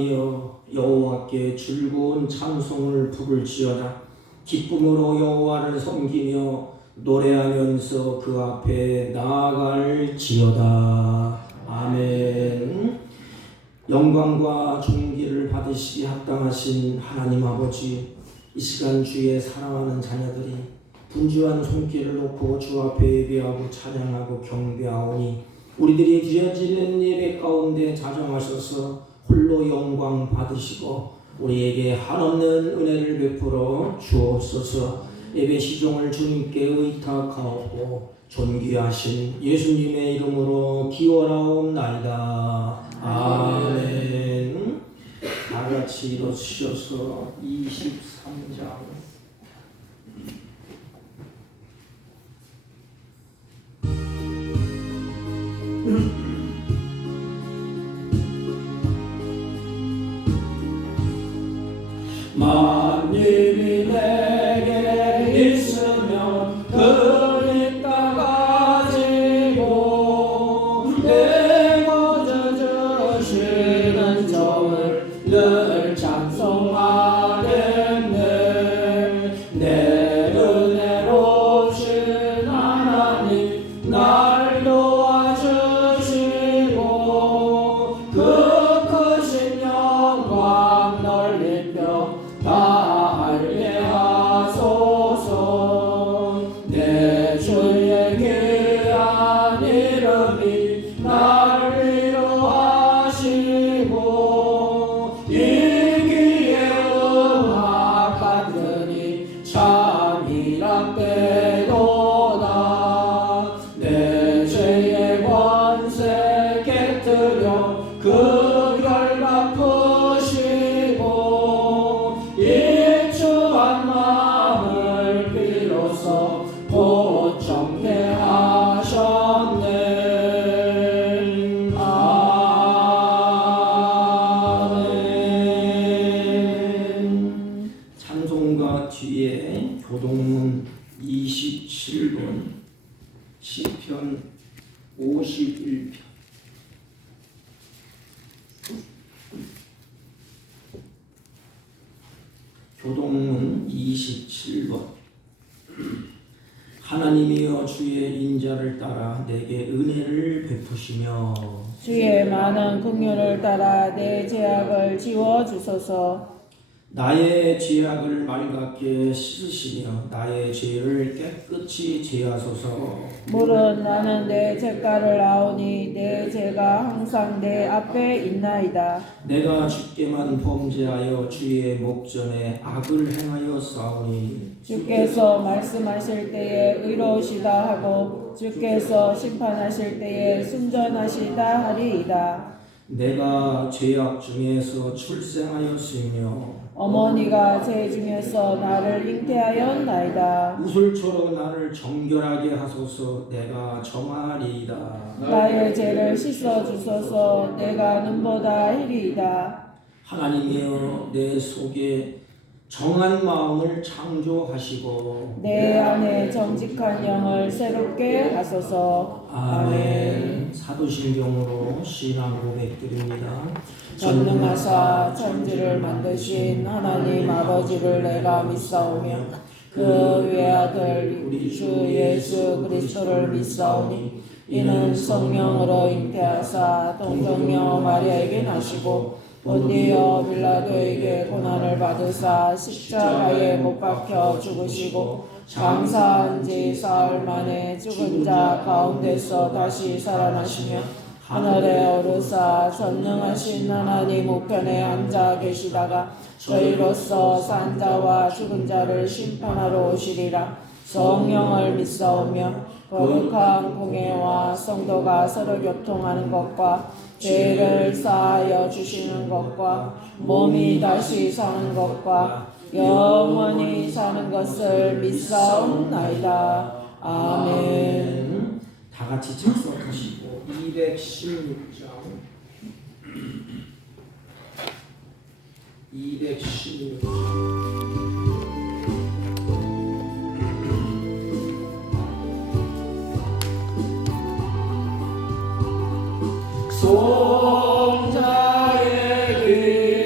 사람이여 여호와께 즐거운 찬송을 부를지어다. 기쁨으로 여호와를 섬기며 노래하면서 그 앞에 나아갈지어다. 아멘. 영광과 존귀를 받으시기 합당하신 하나님 아버지, 이 시간 주의 사랑하는 자녀들이 분주한 손길을 놓고 주 앞에 예배하고 찬양하고 경배하오니 우리들이 드려지는 예배 가운데 자정하셔서 홀로 영광 받으시고 우리에게 한없는 은혜를 베풀어 주옵소서. 예배 시종을 주님께 의탁하옵고 존귀하신 예수님의 이름으로 기원하옵나이다. 아멘. 다 같이 일어서셔서 23장 만일이 내게 있으면 그리 가지고 내 거저 주시는 점을 늘 찬송하겠네. 내 은혜로우신 하나님 날 도와주시고 그 크신 영광 넓히며 다 알게 하소서. 내 주의 귀한 이름이 날 위로하시고 이 귀에 응답받으니 참이라 빼도다. 내 죄의 권세 깨뜨려 그 결박 푸시고 입주한 마음을 비로소 보정케 하셨네. 아멘. 찬송가 뒤에 교동문 27번 시편 51편 교동문 27번. 하나님이여 주의 인자를 따라 내게 은혜를 베푸시며 주의 많은 긍휼을 따라 내 죄악을 지워 주소서. 나의 죄악을 맑게 씻으시며 나의 죄를 깨끗이 제하소서. 물은 나는 내 죄가를 아오니 내 죄가 항상 내 앞에 있나이다. 내가 주께만 범죄하여 주의 목전에 악을 행하여 싸우니 주께서 말씀하실 때에 의로우시다 하고 주께서 심판하실 때에 순전하시다 하리이다. 내가 죄악 중에서 출생하였으며 어머니가 죄 중에서 나를 잉태하였나이다. 우슬초록 나를 정결하게 하소서. 내가 정하리이다. 나의 죄를 씻어 주소서. 내가 눈보다 희리이다. 하나님이여 내 속에 정한 마음을 창조하시고 내 안에 정직한 영을 새롭게 하소서. 아멘. 사도신경으로 신앙 고백드립니다. 전능하사 천지를 만드신 하나님 아버지를 내가 믿사오며 그 외아들 우리 주 예수 그리스도를 믿사오니 이는 성령으로 잉태하사 동정녀 마리아에게 나시고 본디오 빌라도에게 고난을 받으사 십자가에 못 박혀 죽으시고 장사한 지 사흘 만에 죽은 자 가운데서 다시 살아나시며 하늘에 오르사 전능하신 하나님 우편에 앉아 계시다가 저희로서 산 자와 죽은 자를 심판하러 오시리라. 성령을 믿사오며 거룩한 공예와 성도가 서로 교통하는 것과 죄를 사하여 주시는 것과 몸이 다시 사는 것과 영원히 사는 것을 믿사옵나이다. 아멘. 다 같이 착석하시고 216장 216 송자의 길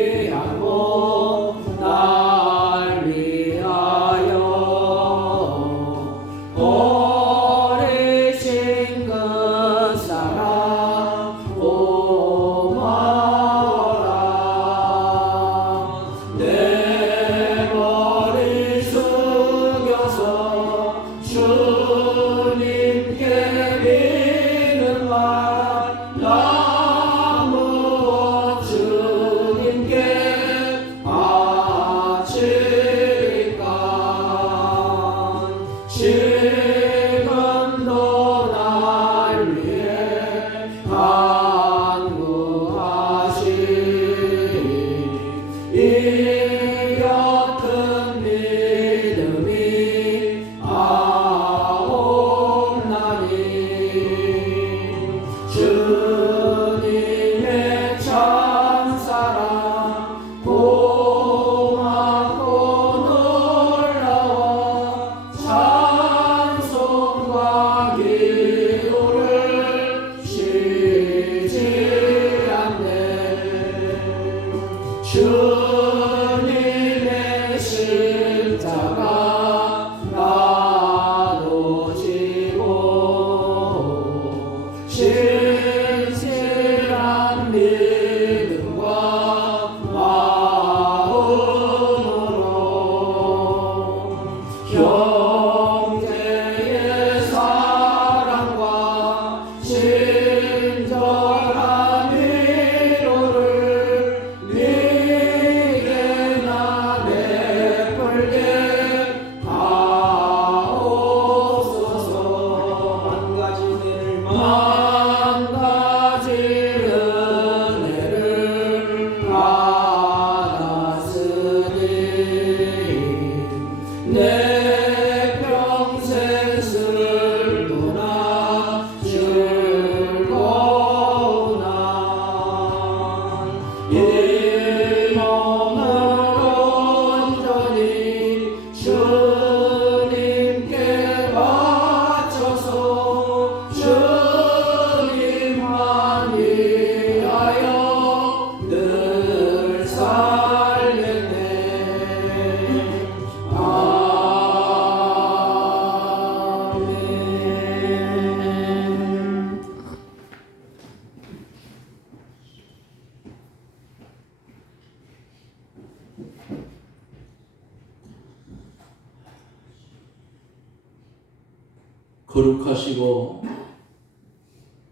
거룩하시고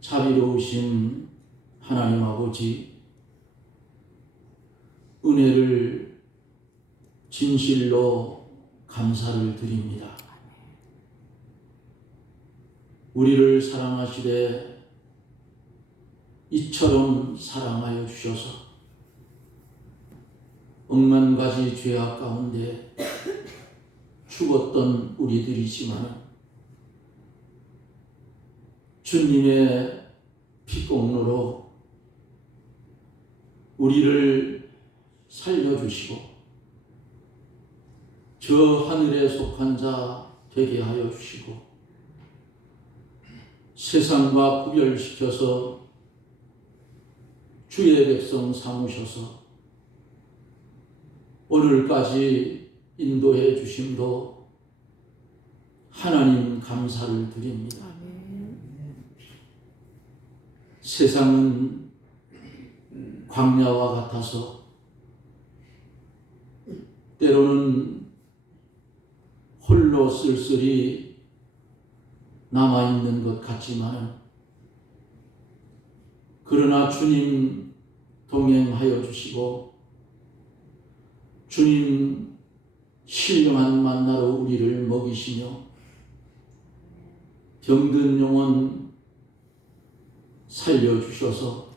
자비로우신 하나님 아버지, 은혜를 진실로 감사를 드립니다. 우리를 사랑하시되 이처럼 사랑하여 주셔서 억만 가지 죄악 가운데 죽었던 우리들이지만 주님의 피공로로 우리를 살려주시고 저 하늘에 속한 자 되게 하여 주시고 세상과 구별시켜서 주의 백성 삼으셔서 오늘까지 인도해 주심도 하나님 감사를 드립니다. 세상은 광야와 같아서 때로는 홀로 쓸쓸히 남아있는 것 같지만 그러나 주님 동행하여 주시고 주님 신령한 만나로 우리를 먹이시며 병든 영혼 살려주셔서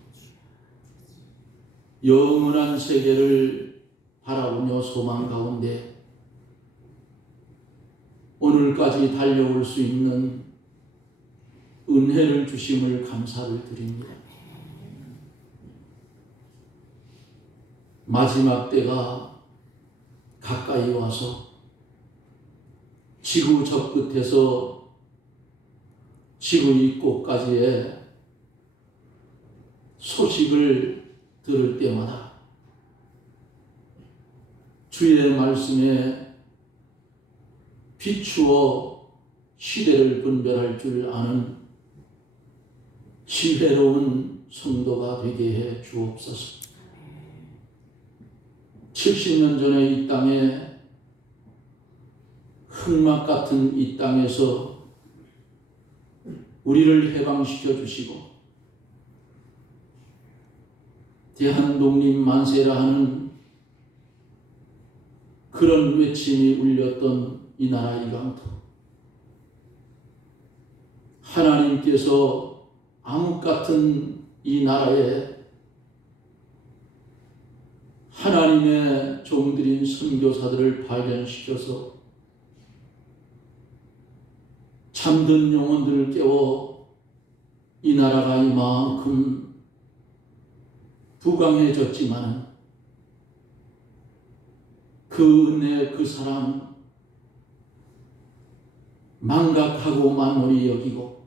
영원한 세계를 바라보며 소망 가운데 오늘까지 달려올 수 있는 은혜를 주심을 감사를 드립니다. 마지막 때가 가까이 와서 지구 저 끝에서 지구 이 끝까지의 소식을 들을 때마다 주의 말씀에 비추어 시대를 분별할 줄 아는 지혜로운 성도가 되게 해 주옵소서. 70년 전에 이 땅에 흑막 같은 이 땅에서 우리를 해방시켜 주시고 대한독립 만세라 하는 그런 외침이 울렸던 이 나라 이 강토, 하나님께서 암흑 같은 이 나라에 하나님의 종들인 선교사들을 발견시켜서 잠든 영혼들을 깨워 이 나라가 이만큼 부강해졌지만 그 은혜 그 사랑 망각하고 만홀히 여기고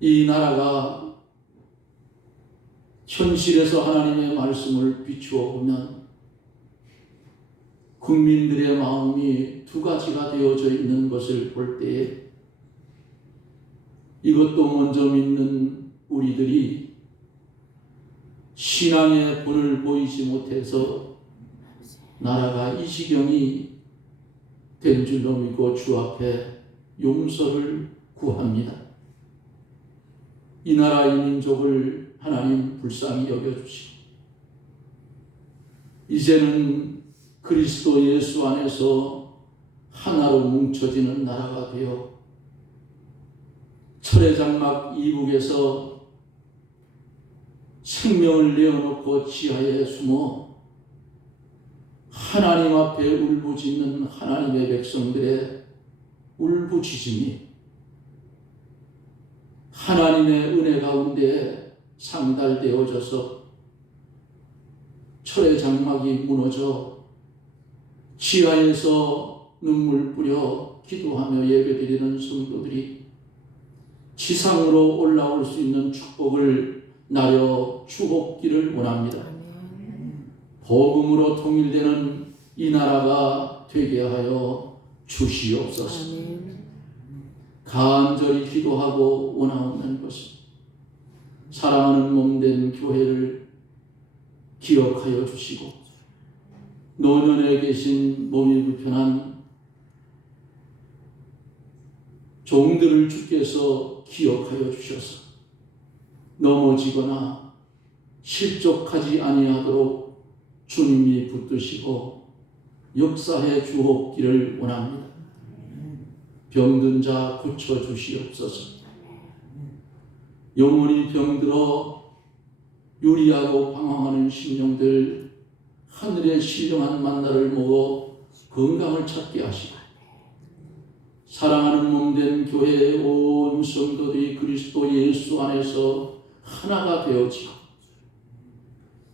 이 나라가 현실에서 하나님의 말씀을 비추어 보면 국민들의 마음이 두 가지가 되어져 있는 것을 볼 때에 이것도 먼저 믿는 우리들이 신앙의 본을 보이지 못해서 나라가 이 지경이 된 줄로 믿고 주 앞에 용서를 구합니다. 이 나라 이 민족을 하나님 불쌍히 여겨주시고 이제는 그리스도 예수 안에서 하나로 뭉쳐지는 나라가 되어 철의 장막 이북에서 생명을 내어놓고 지하에 숨어 하나님 앞에 울부짖는 하나님의 백성들의 울부짖음이 하나님의 은혜 가운데 상달되어져서 철의 장막이 무너져 지하에서 눈물 뿌려 기도하며 예배드리는 성도들이 지상으로 올라올 수 있는 축복을 나려 주옵기를 원합니다. 복음으로 통일되는 이 나라가 되게 하여 주시옵소서. 간절히 기도하고 원하옵는 것은 사랑하는 몸된 교회를 기억하여 주시고 노년에 계신 몸이 불편한 종들을 주께서 기억하여 주셔서 넘어지거나 실족하지 아니하도록 주님이 붙드시고 역사해 주옵기를 원합니다. 병든 자 고쳐 주시옵소서. 영원히 병들어 유리하고 방황하는 심령들 하늘의 신령한 만나를 먹어 건강을 찾게 하시고, 사랑하는 몸된 교회의 온 성도들이 그리스도 예수 안에서 하나가 되어지고,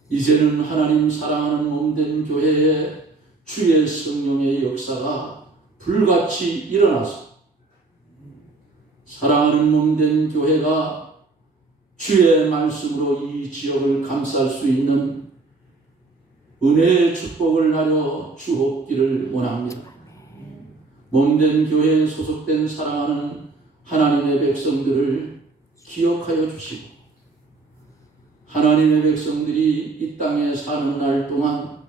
이제는 하나님 사랑하는 몸된 교회에 주의 성령의 역사가 불같이 일어나서 사랑하는 몸된 교회가 주의 말씀으로 이 지역을 감쌀 수 있는 은혜의 축복을 나려 주옵기를 원합니다. 몸된 교회에 소속된 사랑하는 하나님의 백성들을 기억하여 주시고, 하나님의 백성들이 이 땅에 사는 날 동안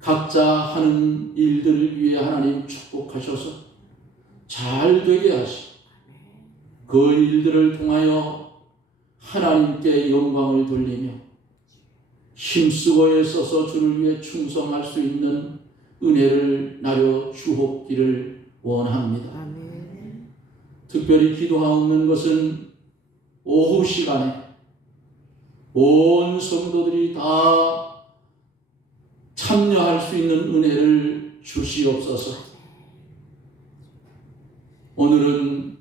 각자 하는 일들을 위해 하나님 축복하셔서 잘 되게 하시고, 그 일들을 통하여 하나님께 영광을 돌리며 힘쓰고 애써서 주를 위해 충성할 수 있는 은혜를 나려 주옵기를 원합니다. 아멘. 특별히 기도하옵는 것은 오후 시간에 온 성도들이 다 참여할 수 있는 은혜를 주시옵소서. 오늘은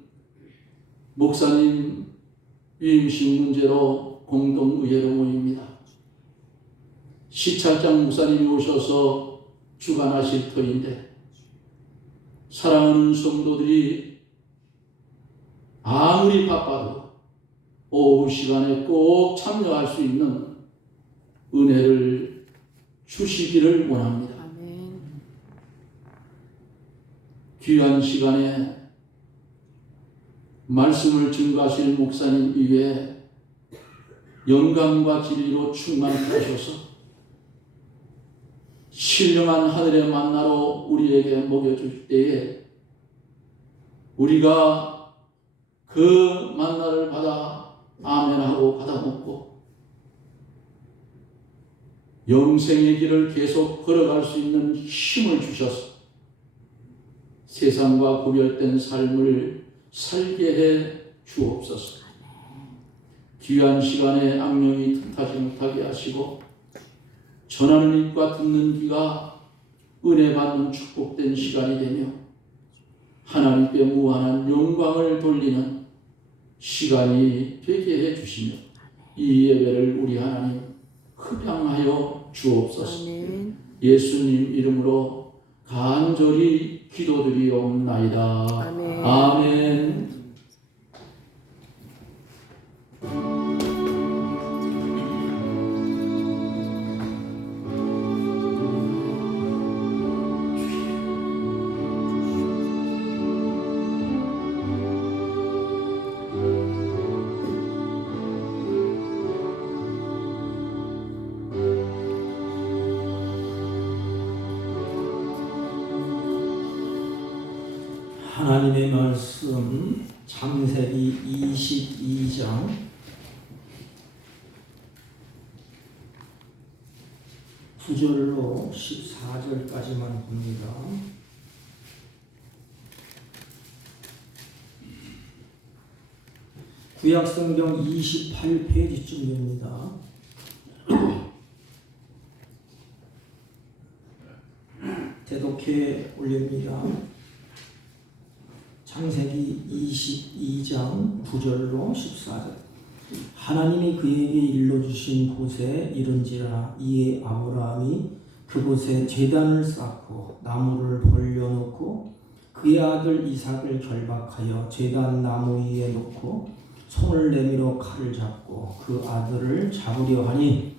목사님 위임식 문제로 공동의회로 모입니다. 시찰장 목사님이 오셔서 주관하실 터인데, 사랑하는 성도들이 아무리 바빠도 오후 시간에 꼭 참여할 수 있는 은혜를 주시기를 원합니다. 아멘. 귀한 시간에 말씀을 증거하실 목사님 이외에 영감과 진리로 충만하셔서 신령한 하늘의 만나로 우리에게 먹여줄 때에 우리가 그 만나를 받아 아멘하고 받아먹고 영생의 길을 계속 걸어갈 수 있는 힘을 주셔서 세상과 구별된 삶을 살게 해 주옵소서. 귀한 시간에 악령이 틈타지 못하게 하시고, 전하는 입과 듣는 귀가 은혜 받는 축복된 시간이 되며 하나님께 무한한 영광을 돌리는 시간이 되게 해 주시며, 이 예배를 우리 하나님 흡양하여 주옵소서. 아멘. 예수님 이름으로 간절히 기도드리옵나이다. 아멘. 아멘. 하나님의 말씀 창세기 22장 9절로 14절까지만 봅니다. 구약성경 28페이지쯤입니다. 대독해 올립니다. 창세기 22장 9절로 14절. 하나님이 그에게 일러주신 곳에 이른지라. 이에 아브라함이 그곳에 제단을 쌓고 나무를 벌려놓고 그의 아들 이삭을 결박하여 제단 나무 위에 놓고 손을 내밀어 칼을 잡고 그 아들을 잡으려 하니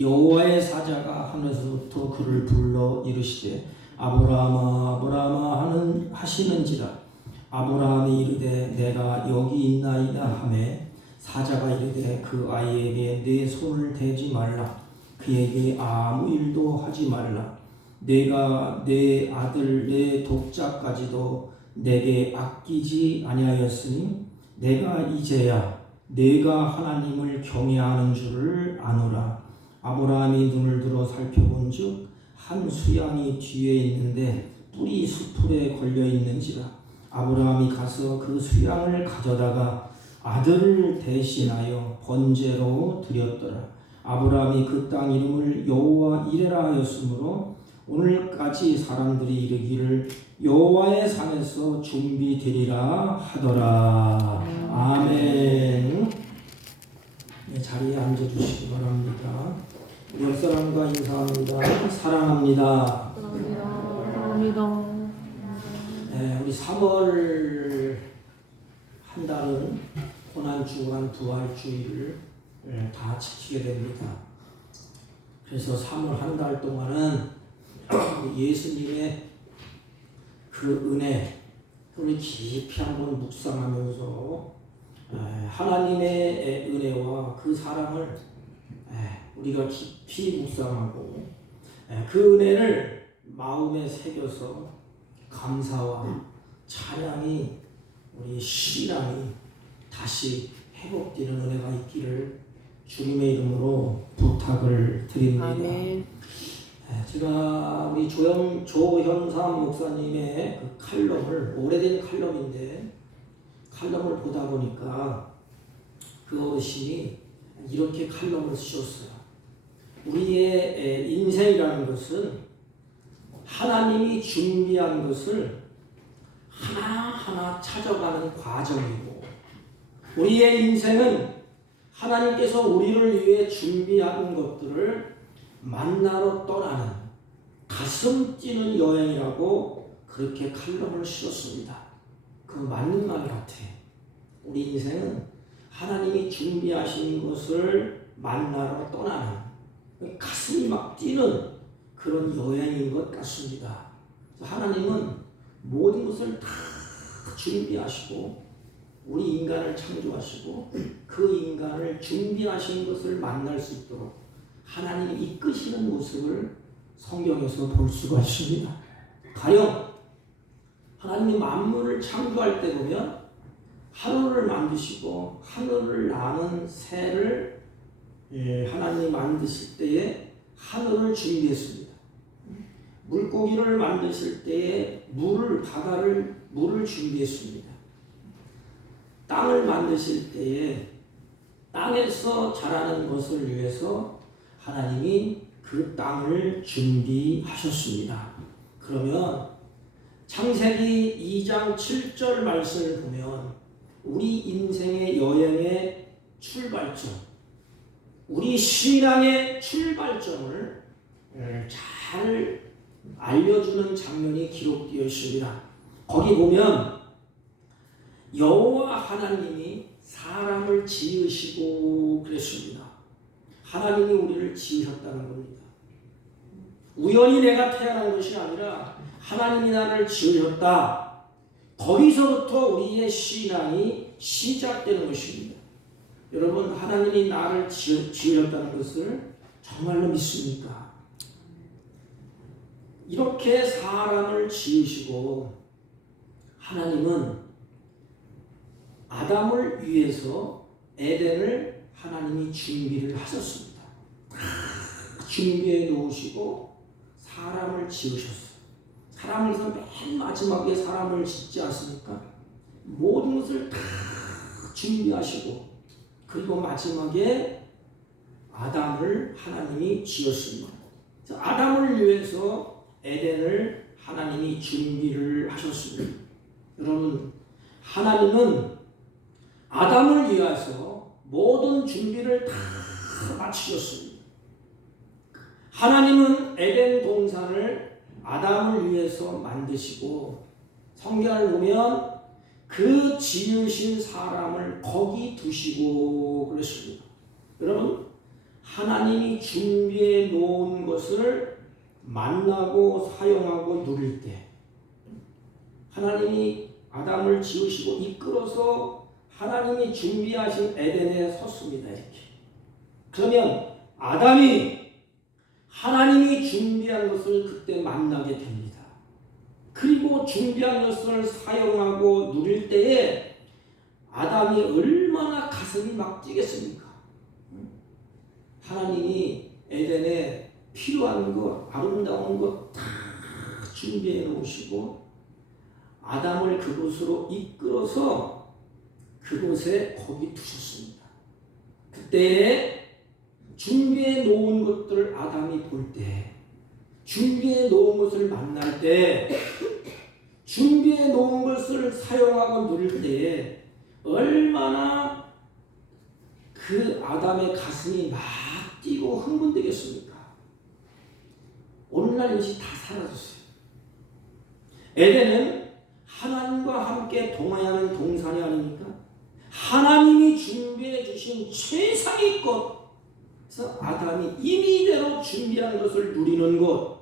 여호와의 사자가 하늘에서부터 그를 불러 이르시되 아브라함아 아브라함아 하시는지라. 아브라함이 이르되 내가 여기 있나이다 하매 사자가 이르되 그 아이에게 내 손을 대지 말라. 그에게 아무 일도 하지 말라. 내가 내 아들 내 독자까지도 내게 아끼지 아니하였으니 내가 이제야 내가 하나님을 경외하는 줄을 아노라. 아브라함이 눈을 들어 살펴본즉 한 수양이 뒤에 있는데 뿔이 수풀에 걸려 있는지라. 아브라함이 가서 그 수양을 가져다가 아들을 대신하여 번제로 드렸더라. 아브라함이 그 땅 이름을 여호와 이레라 하였으므로 오늘까지 사람들이 이르기를 여호와의 산에서 준비되리라 하더라. 아멘. 네, 자리에 앉아주시기 바랍니다. 옆 사람과 인사합니다. 사랑합니다. 감사합니다. 네, 우리 3월 한 달은 고난주간 부활주의를 다 지키게 됩니다. 그래서 3월 한 달 동안은 예수님의 그 은혜를 깊이 한번 묵상하면서 하나님의 은혜와 그 사랑을 우리가 깊이 묵상하고 그 은혜를 마음에 새겨서 감사와 찬양이 우리 신앙이 다시 회복되는 은혜가 있기를 주님의 이름으로 부탁을 드립니다. 아멘. 제가 우리 조현삼 목사님의 그 칼럼을, 오래된 칼럼인데 칼럼을 보다 보니까 그 어르신이 이렇게 칼럼을 쓰셨어요. 우리의 인생이라는 것은 하나님이 준비한 것을 하나하나 찾아가는 과정이고, 우리의 인생은 하나님께서 우리를 위해 준비한 것들을 만나러 떠나는 가슴 뛰는 여행이라고 그렇게 칼럼을 쓰셨습니다. 그 맞는 말 같아요. 우리 인생은 하나님이 준비하신 것을 만나러 떠나는 가슴이 막 뛰는 그런 여행인 것 같습니다. 하나님은 모든 것을 다 준비하시고 우리 인간을 창조하시고 그 인간을 준비하신 것을 만날 수 있도록 하나님이 이끄시는 모습을 성경에서 볼 수가 있습니다. 가령 하나님이 만물을 창조할 때 보면 하늘을 만드시고 하늘을 나는 새를 하나님이 만드실 때에 하늘을 준비했습니다. 물고기를 만드실 때에 물을 준비했습니다. 땅을 만드실 때에 땅에서 자라는 것을 위해서 하나님이 그 땅을 준비하셨습니다. 그러면 창세기 2장 7절 말씀을 보면 우리 인생의 여행의 출발점, 우리 신앙의 출발점을 잘 알려주는 장면이 기록되어 있습니다. 거기 보면 여호와 하나님이 사람을 지으시고 그랬습니다. 하나님이 우리를 지으셨다는 겁니다. 우연히 내가 태어난 것이 아니라 하나님이 나를 지으셨다. 거기서부터 우리의 신앙이 시작되는 것입니다. 여러분, 하나님이 나를 지으셨다는 것을 정말로 믿습니까? 이렇게 사람을 지으시고 하나님은 아담을 위해서 에덴을 하나님이 준비를 하셨습니다. 준비해 놓으시고 사람을 지으셨어요. 사람을 위해서 맨 마지막에 사람을 짓지 않습니까? 모든 것을 다 준비하시고 그리고 마지막에 아담을 하나님이 지었습니다. 아담을 위해서 에덴을 하나님이 준비를 하셨습니다. 여러분, 하나님은 아담을 위해서 모든 준비를 다 마치셨습니다. 하나님은 에덴 동산을 아담을 위해서 만드시고 성경을 보면 그 지으신 사람을 거기 두시고 그랬습니다. 여러분, 하나님이 준비해 놓은 것을 만나고 사용하고 누릴 때 하나님이 아담을 지으시고 이끌어서 하나님이 준비하신 에덴에 섰습니다. 이렇게. 그러면 아담이 하나님이 준비한 것을 그때 만나게 됩니다. 그 그리고 준비한 것을 사용하고 누릴 때에 아담이 얼마나 가슴이 막 뛰겠습니까? 하나님이 에덴에 필요한 것, 아름다운 것 다 준비해 놓으시고 아담을 그곳으로 이끌어서 그곳에 거기 두셨습니다. 그때 준비해 놓은 것들을 아담이 볼 때, 준비해 놓은 것을 만날 때, 준비해 놓은 것을 사용하고 누릴 때에 얼마나 그 아담의 가슴이 막 뛰고 흥분되겠습니까? 오늘날 이것이 다 사라졌어요. 에덴은 하나님과 함께 동행하는 동산이 아닙니까? 하나님이 준비해 주신 최상의 것, 그래서 아담이 임의대로 준비한 것을 누리는 것.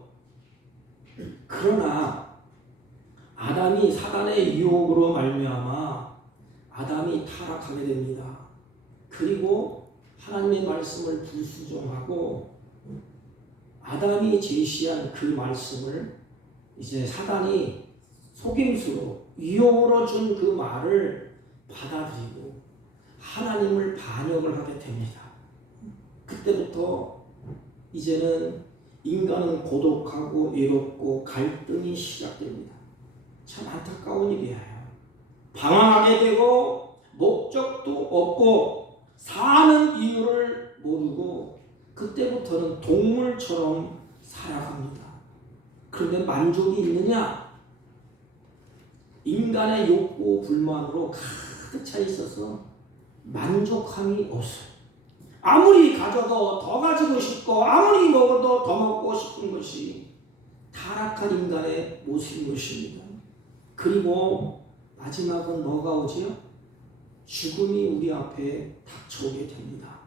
그러나 아담이 사단의 유혹으로 말미암아 아담이 타락하게 됩니다. 그리고 하나님의 말씀을 불순종하고 아담이 제시한 그 말씀을 이제 사단이 속임수로 유혹으로 준 그 말을 받아들이고 하나님을 반역을 하게 됩니다. 그때부터 이제는 인간은 고독하고 외롭고 갈등이 시작됩니다. 참 안타까운 일이에요. 방황하게 되고 목적도 없고 사는 이유를 모르고 그때부터는 동물처럼 살아갑니다. 그런데 만족이 있느냐? 인간의 욕구 불만으로 가득 차 있어서 만족함이 없어요. 아무리 가져도 더 가지고 싶고 아무리 먹어도 더 먹고 싶은 것이 타락한 인간의 모습인 것입니다. 그리고 마지막은 뭐가 오지요? 죽음이 우리 앞에 닥쳐오게 됩니다.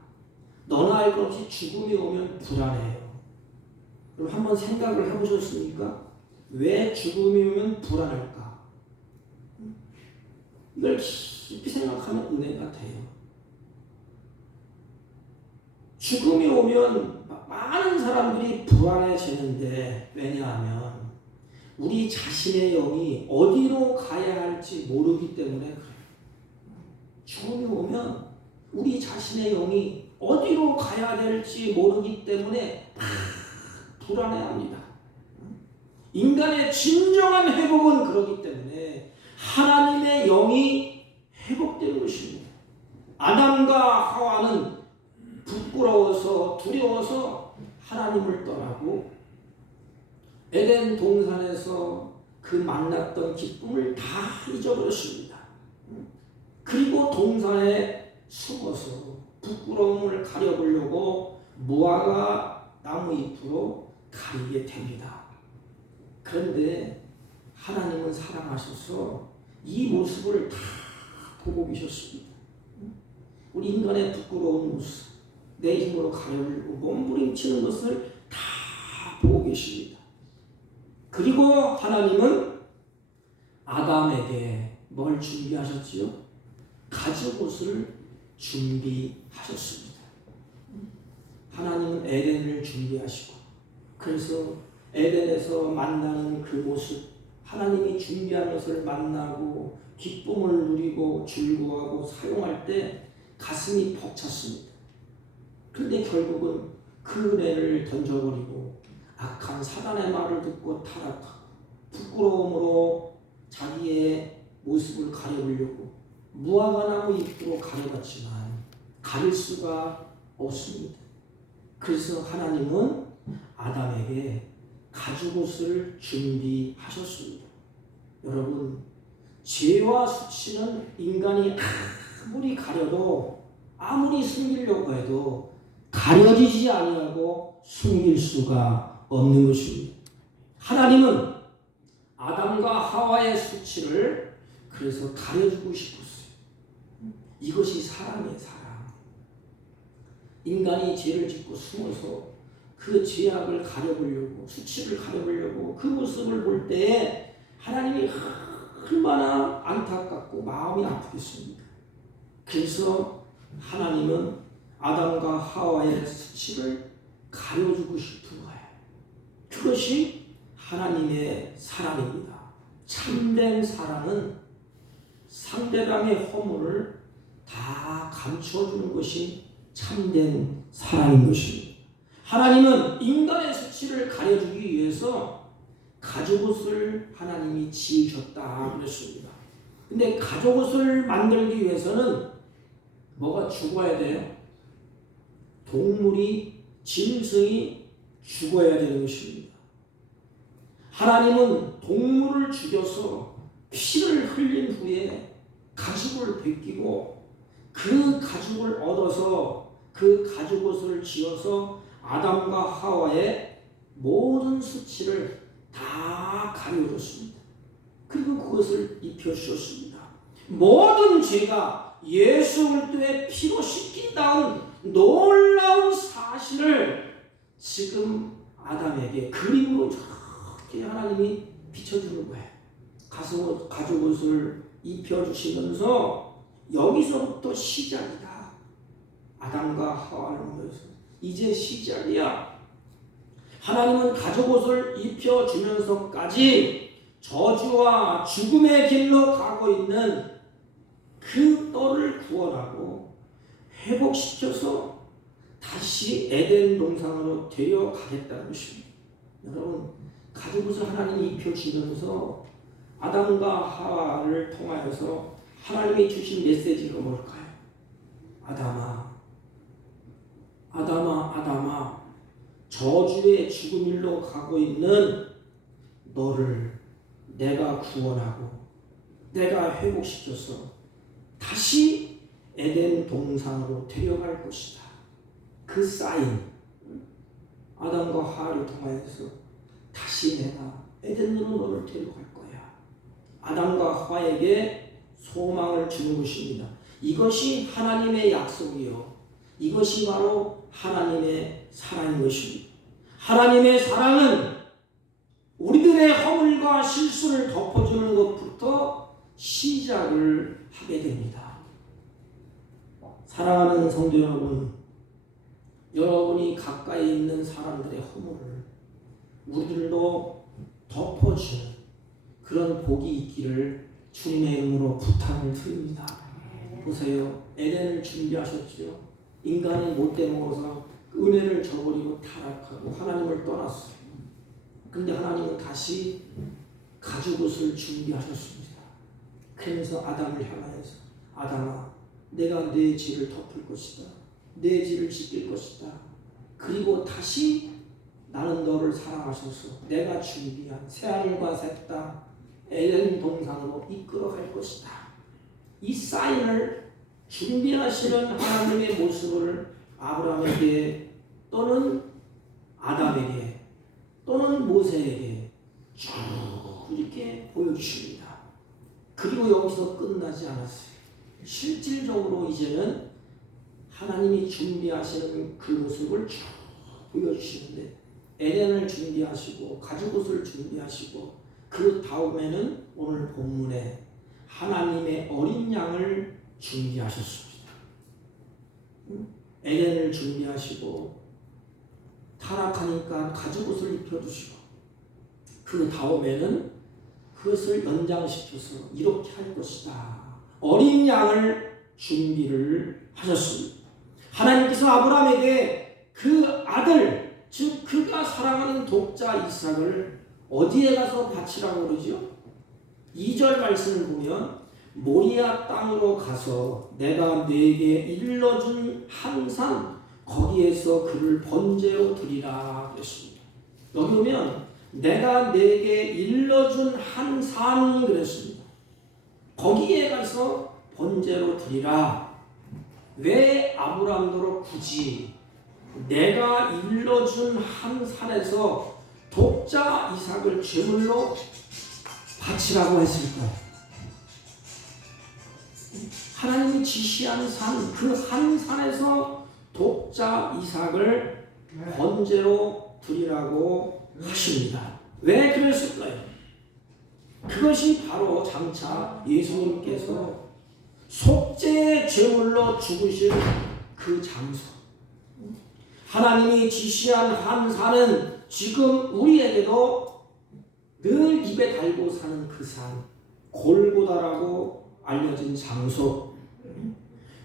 너나 할 것 없이 죽음이 오면 불안해요. 그럼 한번 생각을 해보셨습니까? 왜 죽음이 오면 불안할까? 이걸 깊이 생각하면 은혜가 돼요. 죽음이 오면 많은 사람들이 불안해지는데 왜냐하면 우리 자신의 영이 어디로 가야 할지 모르기 때문에 그래요. 죽음이 오면 우리 자신의 영이 어디로 가야 될지 모르기 때문에 불안해합니다. 인간의 진정한 회복은 그렇기 때문에 하나님의 영이 회복되는 것입니다. 아담과 하와는 부끄러워서 두려워서 하나님을 떠나고 에덴 동산에서 그 만났던 기쁨을 다 잊어버렸습니다. 그리고 동산에 숨어서 부끄러움을 가려보려고 무화과 나무 잎으로 가리게 됩니다. 그런데 하나님은 사랑하셔서 이 모습을 다 보고 계셨습니다. 우리 인간의 부끄러운 모습, 내 힘으로 가려고 몸부림치는 것을 다 보고 계십니다. 그리고 하나님은 아담에게 뭘 준비하셨지요? 가죽 옷을 준비하셨습니다. 하나님은 에덴을 준비하시고 그래서 에덴에서 만나는 그 모습, 하나님이 준비한 것을 만나고 기쁨을 누리고 즐거워하고 사용할 때 가슴이 벅찼습니다. 그런데 결국은 그 은혜를 던져버리고 악한 사단의 말을 듣고 타락하고 부끄러움으로 자기의 모습을 가려보려고 무화과나무 잎으로 가려봤지만 가릴 수가 없습니다. 그래서 하나님은 아담에게 가죽옷을 준비하셨습니다. 여러분, 죄와 수치는 인간이 아무리 가려도 아무리 숨기려고 해도 가려지지 아니하고 숨길 수가 없는 것입니다. 하나님은 아담과 하와의 수치를 그래서 가려주고 싶었어요. 이것이 사랑이에요, 사랑. 인간이 죄를 짓고 숨어서 그 죄악을 가려보려고, 수치를 가려보려고 그 모습을 볼 때 하나님이 얼마나 안타깝고 마음이 아프겠습니까? 그래서 하나님은 아담과 하와의 수치를 가려주고 싶은 거예요. 그것이 하나님의 사랑입니다. 참된 사랑은 상대방의 허물을 다 감추어주는 것이 참된 사랑인 것입니다. 하나님은 인간의 수치를 가려주기 위해서 가죽옷을 하나님이 지으셨다 그랬습니다. 근데 가죽옷을 만들기 위해서는 뭐가 죽어야 돼요? 동물이, 짐승이 죽어야 되는 것입니다. 하나님은 동물을 죽여서 피를 흘린 후에 가죽을 벗기고 그 가죽을 얻어서 그 가죽옷을 지어서 아담과 하와의 모든 수치를 다 가려줬습니다. 그리고 그것을 입혀주셨습니다. 모든 죄가 예수 그리스도의 피로 씻긴다는 놀라운 사실을 지금 아담에게 그림으로 이렇게 하나님이 비춰주는 거예요. 가죽옷을 입혀주시면서 여기서부터 시작이다. 아담과 하와를 위해서 이제 시작이야. 하나님은 가죽옷을 입혀주면서까지 저주와 죽음의 길로 가고 있는 그 똘을 구원하고 회복시켜서 다시 에덴 동산으로 데려가겠다는 것입니다. 여러분, 가죽옷을 하나님이 입혀주면서 아담과 하와를 통하여서 하나님이 주신 메시지가 뭘까요? 아담아, 아담아, 아담아, 저주의 죽음 일로 가고 있는 너를 내가 구원하고 내가 회복시켜서 다시 에덴 동산으로 데려갈 것이다. 그 사인, 아담과 하와를 통하여서 다시 내가 에덴으로 너를 데려갈 거야. 아담과 하와에게 소망을 주는 것입니다. 이것이 하나님의 약속이요. 이것이 바로 하나님의 사랑인 것입니다. 하나님의 사랑은 우리들의 허물과 실수를 덮어주는 것부터 시작을 하게 됩니다. 사랑하는 성도 여러분, 여러분이 가까이 있는 사람들의 허물을 우리들도 덮어주는 그런 복이 있기를 주님의 이름으로 부탁을 드립니다. 보세요. 에덴을 준비하셨죠. 인간이 못돼 먹어서 은혜를 저버리고 타락하고 하나님을 떠났어요. 그런데 하나님은 다시 가죽옷을 준비하셨습니다. 그래서 아담을 향하여서 아담아, 내가 내 죄를 덮을 것이다. 내 죄를 지킬 것이다. 그리고 다시 나는 너를 사랑하셔서 내가 준비한 새하늘과 새 땅 에덴 동산으로 이끌어갈 것이다. 이 사인을 준비하시는 하나님의 모습을 아브라함에게 또는 아담에게 또는 모세에게 쭉 이렇게 보여주십니다. 그리고 여기서 끝나지 않았어요. 실질적으로 이제는 하나님이 준비하시는 그 모습을 쭉 보여주시는데 에덴을 준비하시고 가죽옷을 준비하시고 그 다음에는 오늘 본문에 하나님의 어린 양을 준비하셨습니다. 에덴을 준비하시고 타락하니까 가죽옷을 입혀주시고 그 다음에는 그것을 연장시켜서 이렇게 할 것이다. 어린 양을 준비를 하셨습니다. 하나님께서 아브라함에게 그 아들, 즉 그가 사랑하는 독자 이삭을 어디에 가서 바치라고 그러죠? 2절 말씀을 보면 모리아 땅으로 가서 내가 네게 일러준 한 산 거기에서 그를 번제로 드리라 그랬습니다. 여기 보면 내가 네게 일러준 한 산 그랬습니다. 거기에 가서 번제로 드리라. 왜 아브라함도 굳이 내가 일러준 한 산에서 독자 이삭을 제물로 바치라고 했을까요? 하나님이 지시한 산, 그 한 산에서 독자 이삭을 번제로 드리라고 하십니다. 왜 그랬을까요? 그것이 바로 장차 예수님께서 속죄의 제물로 죽으실 그 장소. 하나님이 지시한 한 산은 지금 우리에게도 늘 입에 달고 사는 그 산, 골고다라고 알려진 장소.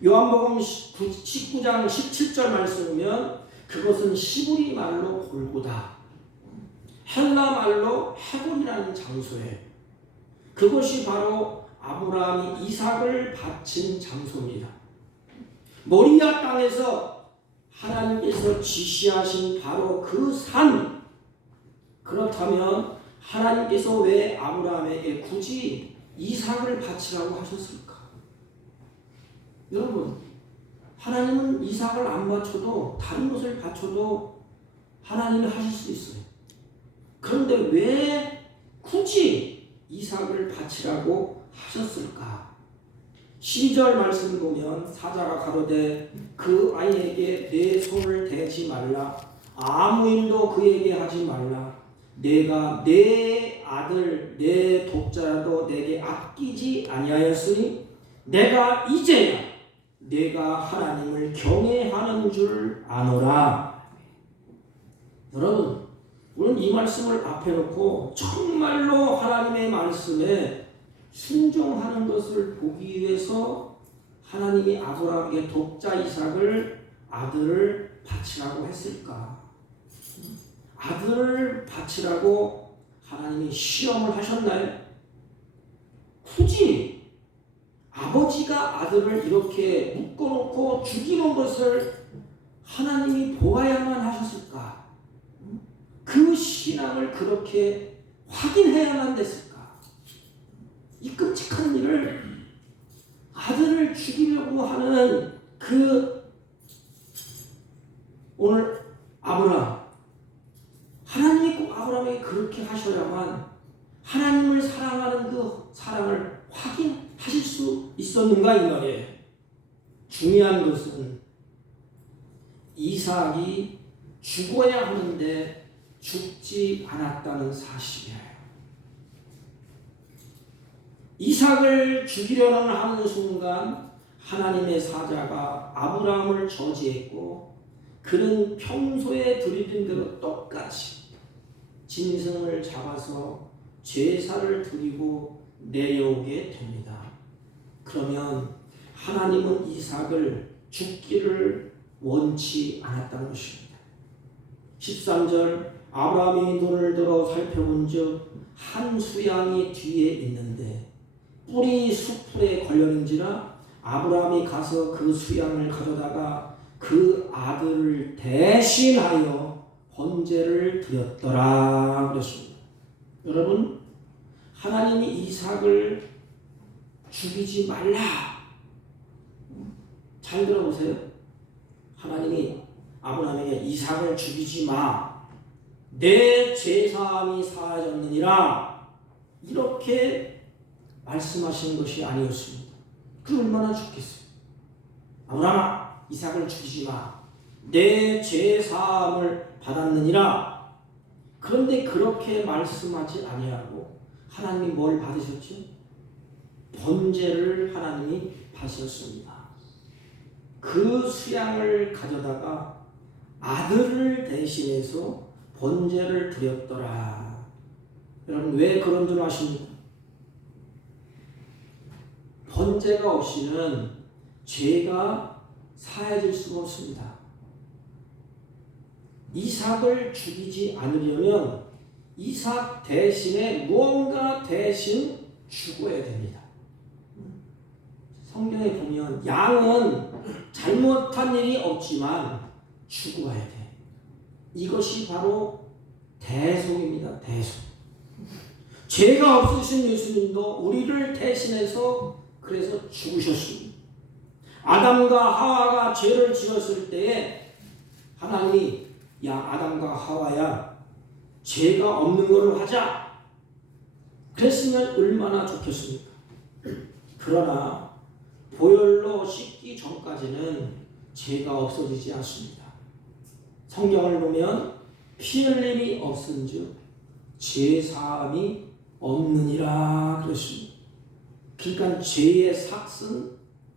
요한복음 19장 17절 말씀 보면 그것은 히브리 말로 골고다, 헬라 말로 헤본이라는 장소예요. 그것이 바로 아브라함이 이삭을 바친 장소입니다. 모리아 땅에서 하나님께서 지시하신 바로 그 산. 그렇다면 하나님께서 왜 아브라함에게 굳이 이삭을 바치라고 하셨을까? 여러분, 하나님은 이삭을 안 바쳐도 다른 것을 바쳐도 하나님이 하실 수 있어요. 그런데 왜 굳이 이삭을 바치라고 하셨을까? 12절 말씀을 보면 사자가 가로되 그 아이에게 내 손을 대지 말라, 아무 일도 그에게 하지 말라. 내가 내 아들 내 독자라도 내게 아끼지 아니하였으니 내가 이제야 내가 하나님을 경외하는 줄 아노라. 여러분, 오늘 이 말씀을 앞에 놓고 정말로 하나님의 말씀에 순종하는 것을 보기 위해서 하나님이 아브라함에게 독자 이삭을 아들을 바치라고 했을까? 아들을 바치라고 하나님이 시험을 하셨나요? 굳이 아버지가 아들을 이렇게 묶어놓고 죽이는 것을 하나님이 보아야만 하셨을까? 그 신앙을 그렇게 확인해야만 됐을까? 이 끔찍한 일을, 아들을 죽이려고 하는 그 오늘 아브라함, 하나님이 꼭 아브라함에게 그렇게 하셔야만 하나님을 사랑하는 그 사랑을 확인하실 수 있었는가 이 말이에요. 중요한 것은 이삭이 죽어야 하는데 죽지 않았다는 사실이에요. 이삭을 죽이려는 하는 순간 하나님의 사자가 아브라함을 저지했고 그는 평소에 드리던 대로 똑같이 짐승을 잡아서 제사를 드리고 내려오게 됩니다. 그러면 하나님은 이삭을 죽기를 원치 않았다는 것입니다. 13절 아브라함이 눈을 들어 살펴본즉 한 수양이 뒤에 있는데 뿔이 수풀에 걸렸는지라 아브라함이 가서 그 수양을 가져다가 그 아들을 대신하여 번제를 드렸더라 그랬습니다. 여러분, 하나님이 이삭을 죽이지 말라. 잘 들어보세요. 하나님이 아브라함에게 이삭을 죽이지 마. 내 제사함이 사하였느니라. 이렇게 말씀하신 것이 아니었습니다. 그 얼마나 좋겠어요. 아브라함아, 이삭을 죽이지 마. 내 제사함을 받았느니라. 그런데 그렇게 말씀하지 아니하고 하나님이 뭘 받으셨죠? 번제를 하나님이 받으셨습니다. 그 수양을 가져다가 아들을 대신해서 번제를 드렸더라. 여러분, 왜 그런 줄 아십니까? 번제가 없이는 죄가 사해질 수가 없습니다. 이삭을 죽이지 않으려면 이삭 대신에 무언가 대신 죽어야 됩니다. 성경에 보면 양은 잘못한 일이 없지만 죽어야 돼. 이것이 바로 대속입니다. 대속. 죄가 없으신 예수님도 우리를 대신해서 그래서 죽으셨습니다. 아담과 하와가 죄를 지었을 때에 하나님이 야 아담과 하와야 죄가 없는 걸로 하자 그랬으면 얼마나 좋겠습니까? 그러나 보혈로 씻기 전까지는 죄가 없어지지 않습니다. 성경을 보면 피 흘림이 없은즉 죄사함이 없느니라 그랬습니다. 그러니까 죄의 삭은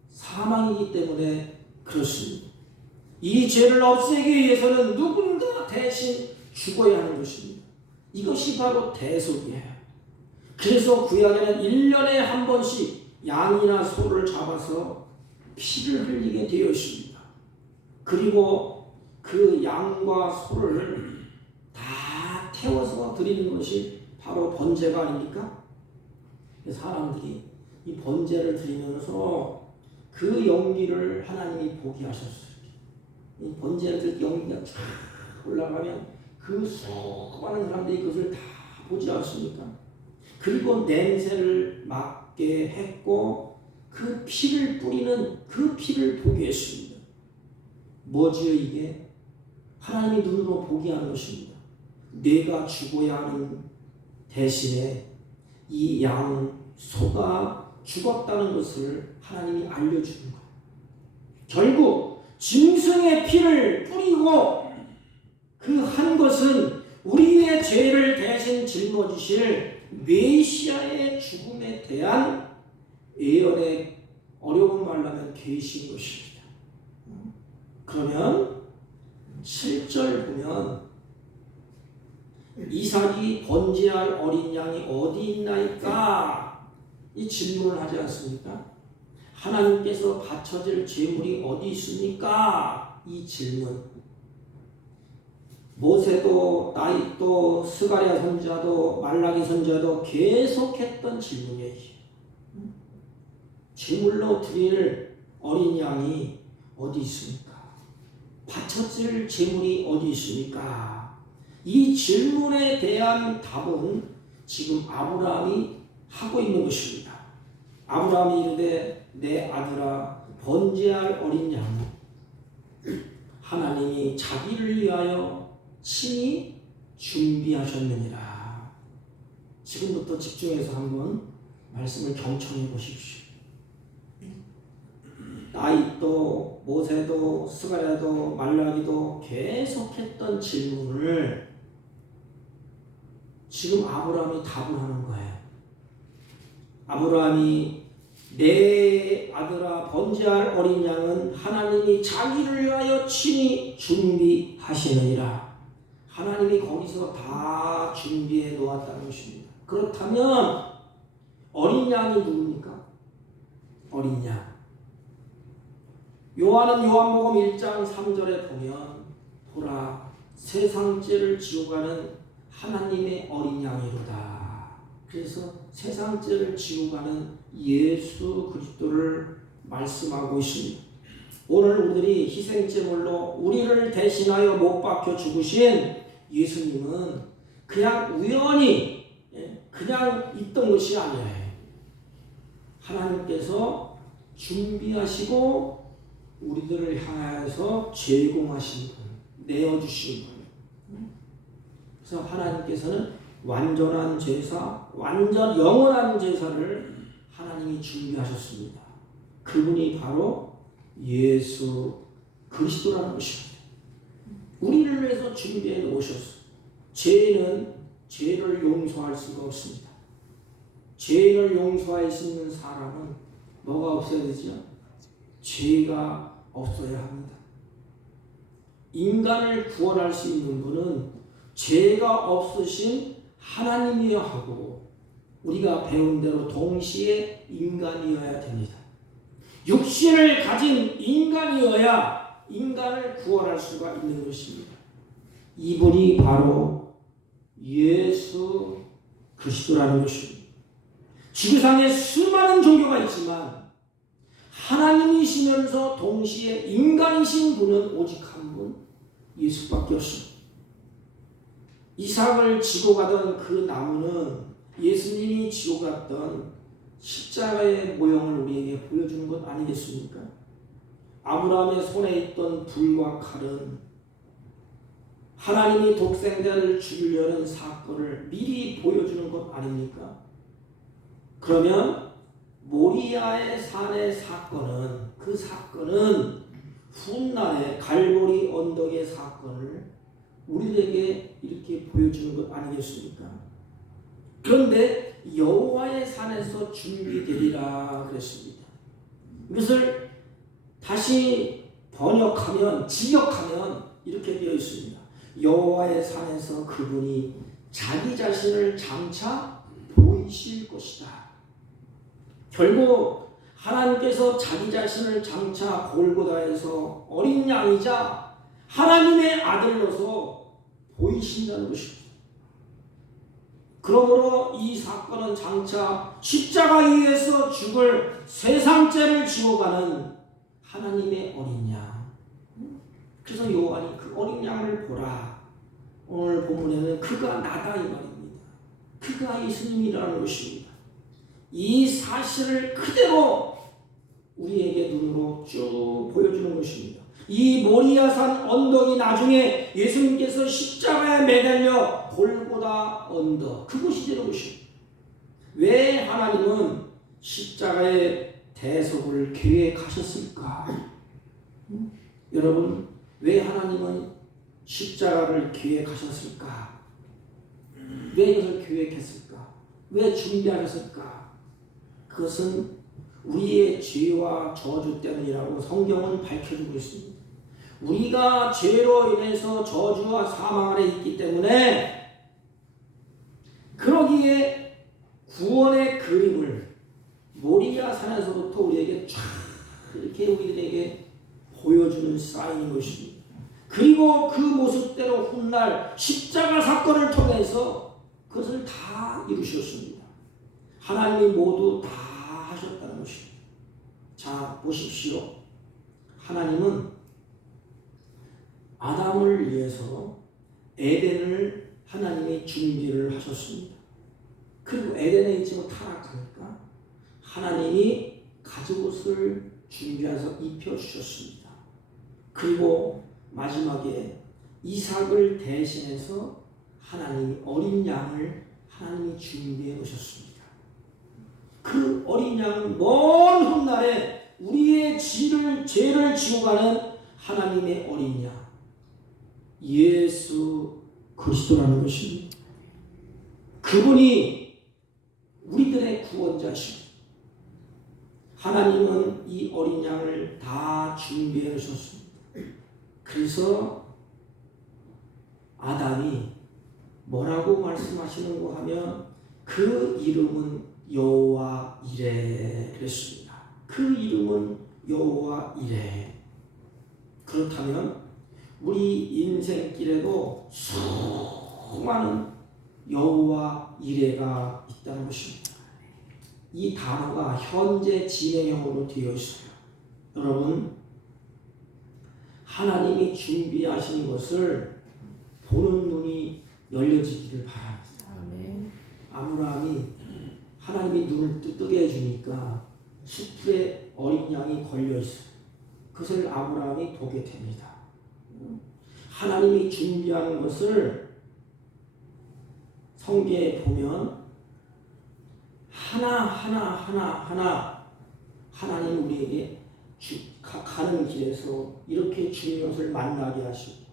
사망이기 때문에 그렇습니다. 이 죄를 없애기 위해서는 누군가 대신 죽어야 하는 것입니다. 이것이 바로 대속이에요. 그래서 구약에는 1년에 한 번씩 양이나 소를 잡아서 피를 흘리게 되어 있습니다. 그리고 그 양과 소를 다 태워서 드리는 것이 바로 번제가 아닙니까? 사람들이 이 번제를 드리면서 그 연기를 하나님이 보게 하셨어요. 이 번제를 드릴 때 연기가 쫙 올라가면 그 수많은 사람들이 그것을 다 보지 않습니까? 그리고 냄새를 맡게 했고 그 피를 뿌리는 그 피를 보게 했습니다. 뭐지요 이게? 하나님이 눈으로 보게 하는 것입니다. 내가 죽어야 하는 대신에 이 양, 소가 죽었다는 것을 하나님이 알려주는 거예요. 결국 짐승의 피를 뿌리고 그 한 것은 우리의 죄를 대신 짊어지실 메시아의 죽음에 대한 예언의 어려운 말로 하면 계시인 것입니다. 그러면 7절 보면 이삭이 번제할 어린 양이 어디 있나이까? 이 질문을 하지 않습니까? 하나님께서 바쳐질 제물이 어디 있습니까? 이 질문. 모세도 다윗도 스가랴 선지자도 말라기 선지자도 계속했던 질문이에요. 제물로 드릴 어린 양이 어디 있습니까? 바쳐질 제물이 어디 있습니까? 이 질문에 대한 답은 지금 아브라함이 하고 있는 것입니다. 아브라함이 이르되 내 아들아 번제할 어린 양 하나님이 자기를 위하여 친히 준비하셨느니라. 지금부터 집중해서 한번 말씀을 경청해 보십시오. 다윗도 모세도 스가랴도 말라기도 계속했던 질문을 지금 아브라함이 답을 하는 거예요. 아브라함이 내 아들아 번제할 어린 양은 하나님이 자기를 위하여 친히 준비하시느니라. 하나님이 거기서 다 준비해 놓았다는 것입니다. 그렇다면 어린 양이 누굽니까? 어린 양. 요한은 요한복음 1장 3절에 보면 보라 세상 죄를 지고 가는 하나님의 어린 양이로다. 그래서 세상 죄를 지고 가는 예수 그리스도를 말씀하고 있습니다. 오늘 우리들이 희생제물로 우리를 대신하여 못 박혀 죽으신 예수님은 그냥 우연히 그냥 있던 것이 아니에요. 하나님께서 준비하시고 우리들을 향하여서 제공하신 분, 내어주신 분. 그래서 하나님께서는 완전한 제사, 완전 영원한 제사를 하나님이 준비하셨습니다. 그분이 바로 예수 그리스도라는 것입니다. 우리를 위해서 준비해 놓으셨어요. 죄는 죄를 용서할 수가 없습니다. 죄를 용서할 수 있는 사람은 뭐가 없어야 되죠? 죄가 없어야 합니다. 인간을 구원할 수 있는 분은 죄가 없으신 하나님이어야 하고 우리가 배운 대로 동시에 인간이어야 됩니다. 육신을 가진 인간이어야 인간을 구원할 수가 있는 것입니다. 이분이 바로 예수 그리스도라는 것입니다. 지구상에 수많은 종교가 있지만 하나님이시면서 동시에 인간이신 분은 오직 한 분, 예수밖에 없습니다. 이삭을 지고 가던 그 나무는 예수님이 지고 갔던 십자가의 모형을 우리에게 보여주는 것 아니겠습니까? 아브라함의 손에 있던 불과 칼은 하나님이 독생자를 죽이려는 사건을 미리 보여주는 것 아닙니까? 그러면 모리아의 산의 사건은 그 사건은 훗날의 갈보리 언덕의 사건을 우리에게 이렇게 보여주는 것 아니겠습니까? 그런데 여호와의 산에서 준비되리라 그랬습니다. 이것을 다시 번역하면 직역하면 이렇게 되어 있습니다. 여호와의 산에서 그분이 자기 자신을 장차 보이시리라. 보이실 것이다. 결국 하나님께서 자기 자신을 장차 골고다에서 어린 양이자 하나님의 아들로서 보이신다는 것입니다. 그러므로 이 사건은 장차 십자가 위에서 죽을 세상죄를 지고 가는 하나님의 어린 양. 그래서 요한이 그 어린 양을 보라. 오늘 본문에는 그가 나다 이 말입니다. 그가 예수님이라는 것입니다. 이 사실을 그대로 우리에게 눈으로 쭉 보여주는 것입니다. 이 모리아산 언덕이 나중에 예수님께서 십자가에 매달려 골고다 언덕, 그곳이 되는 것입니다. 왜 하나님은 십자가의 대속을 계획하셨을까? 여러분, 왜 하나님은 십자가를 계획하셨을까? 왜 이것을 계획했을까? 왜 준비하셨을까? 그것은 우리의 죄와 저주 때문이라고 성경은 밝혀주고 있습니다. 우리가 죄로 인해서 저주와 사망 아래 있기 때문에 그러기에 구원의 그림을 모리아 산에서부터 우리에게 쫙 이렇게 우리들에게 보여주는 사인인 것입니다. 그리고 그 모습대로 훗날 십자가 사건을 통해서 그것을 다 이루셨습니다. 하나님이 모두 다 하셨다는 것입니다. 자, 보십시오. 하나님은 아담을 위해서 에덴을 하나님이 준비를 하셨습니다. 그리고 에덴에 있지 못 타락하니까 하나님이 가죽옷을 준비해서 입혀주셨습니다. 그리고 마지막에 이삭을 대신해서 하나님이 어린 양을 하나님이 준비해 놓으셨습니다. 그 어린 양은 먼 훗날에 우리의 죄를 지고 가는 하나님의 어린 양 예수 그리스도라는 것입니다. 그분이 우리들의 구원자십니다. 하나님은 이 어린 양을 다 준비해 놓으셨습니다. 그래서 아담이 뭐라고 말씀하시는고 하면 그 이름은 여호와 이레 그랬습니다. 그 이름은 여호와 이레. 그렇다면 우리 인생길에도 수많은 여호와 이레가 있다는 것입니다. 이 단어가 현재 진행형으로 되어 있어요. 여러분, 하나님이 준비하신 것을 보는 눈이 열려지기를 바랍니다. 아멘. 아브라함이 하나님이 눈을 뜨게 해주니까 숫풀에 어린 양이 걸려있어요. 그것을 아브라함이 보게 됩니다. 하나님이 준비하는 것을 성경에 보면 하나하나 하나님 우리에게 가는 길에서 이렇게 주님의 것을 만나게 하시고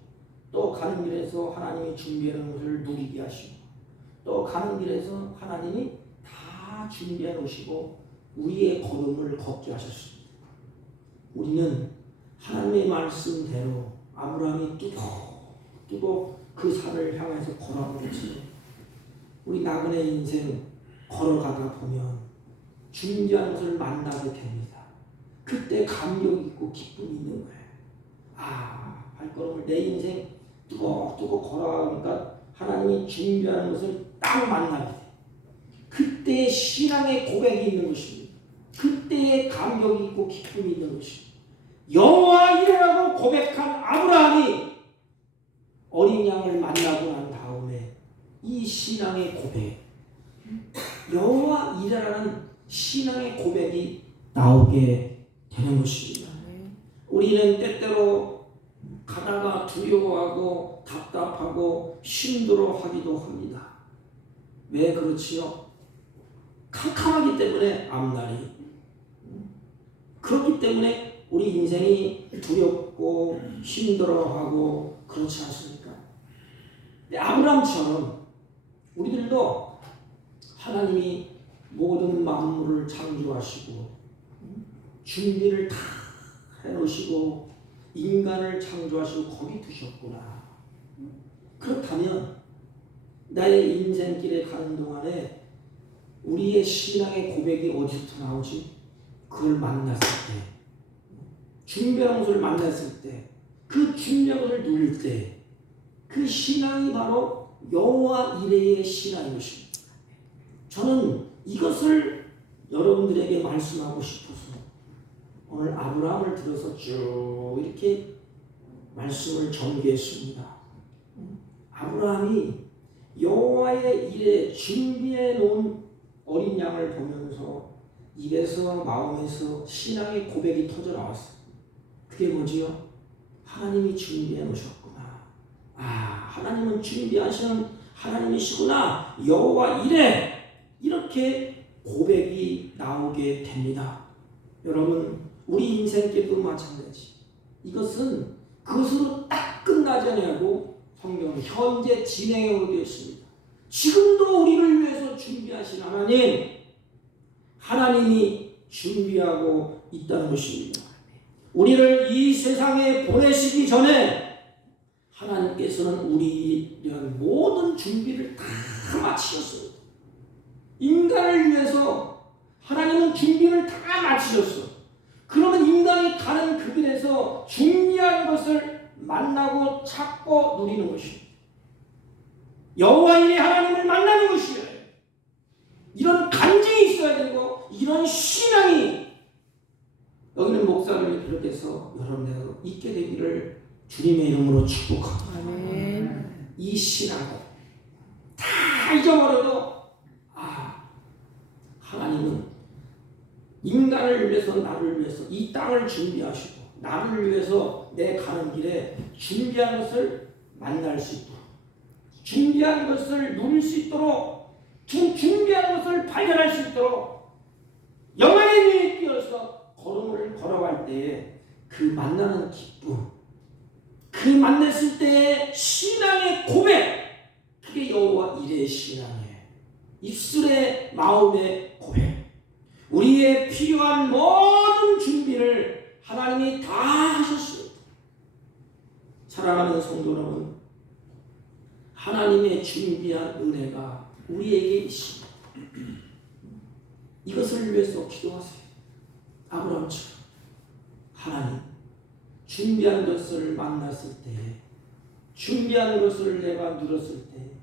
또 가는 길에서 하나님이 준비하는 것을 누리게 하시고 또 가는 길에서 하나님이 다 준비해 놓으시고 우리의 걸음을 걷게 하셨습니다. 우리는 하나님의 말씀대로 아브라함이 뚜벅 그 산을 향해서 걸어가겠지. 우리 나그네 인생 걸어가다 보면 준비한 것을 만나게 됩니다. 그때 감격 있고 기쁨이 있는 거예요. 아, 발걸음을 내 인생 뚜벅 걸어가니까 하나님이 준비하는 것을 딱 만나게 돼. 그때의 신앙의 고백이 있는 것입니다. 그때의 감격이 있고 기쁨이 있는 것입니다. 여호와 이레라고 고백한 아브라함이 어린 양을 만나고 난 다음에 이 신앙의 고백, 여호와 이레라는 신앙의 고백이 나오게 되는 것입니다. 우리는 때때로 가다가 두려워하고 답답하고 힘들어하기도 합니다. 왜 그렇지요? 캄캄하기 때문에 앞날이. 그렇기 때문에 우리 인생이 두렵고 힘들어하고 그렇지 않습니까? 아브라함처럼 우리들도 하나님이 모든 만물을 창조하시고 준비를 다 해놓으시고 인간을 창조하시고 거기 두셨구나. 그렇다면 나의 인생길에 가는 동안에 우리의 신앙의 고백이 어디서부터 나오지? 그걸 만났을 때, 준비한 것을 만났을 때, 그 준비한 것을 누릴 때, 그 신앙이 바로 여호와 이레의 신앙인 것입니다. 저는 이것을 여러분들에게 말씀하고 싶어서 오늘 아브라함을 들어서 쭉 이렇게 말씀을 전개했습니다. 아브라함이 여호와의 일에 준비해 놓은 어린 양을 보면서 입에서 마음에서 신앙의 고백이 터져 나왔어요. 그게 뭐지요? 하나님이 준비해 놓으셨구나. 하나님은 준비하시는 하나님이시구나. 여호와 이래. 이렇게 고백이 나오게 됩니다. 여러분, 우리 인생길도 마찬가지. 이것은 그것으로 딱 끝나지 않냐고 성경은 현재 진행형으로 되어 있습니다. 지금도 우리를 위해서 준비하신 하나님이 준비하고 있다는 것입니다. 우리를 이 세상에 보내시기 전에 하나님께서는 우리를 위한 모든 준비를 다 마치셨어요. 인간을 위해서 하나님은 준비를 다 마치셨어. 그러면 인간이 가는 그 길에서 준비한 것을 만나고 찾고 누리는 것입니다. 여호와의 하나님을 만나는 것이에요. 이런 간증이 있어야 되고 이런 신앙이 여기는 목사님을 비롯해서 여러분들 있게 되기를 주님의 이름으로 축복합니다. 아멘. 이 신앙을 다 잊어버려도 하나님은 인간을 위해서 나를 위해서 이 땅을 준비하시고 나를 위해서 내 가는 길에 준비한 것을 만날 수 있도록 준비한 것을 누릴 수 있도록 준비한 것을 발견할 수 있도록 영광의 위에 뛰어서 걸음을 걸어갈 때에 그 만나는 기쁨 그 만났을 때의 신앙의 고백 그게 여호와 이레의 신앙이에요. 입술의 마음의 고백 우리의 필요한 모든 준비를 하나님이 다 하셨습니다. 사랑하는 성도 여러분, 하나님의 준비한 은혜가 우리에게 있습니다. 이것을 위해서 기도하세요. 아브라함처럼 하나님 준비한 것을 만났을 때 준비한 것을 내가 누렸을 때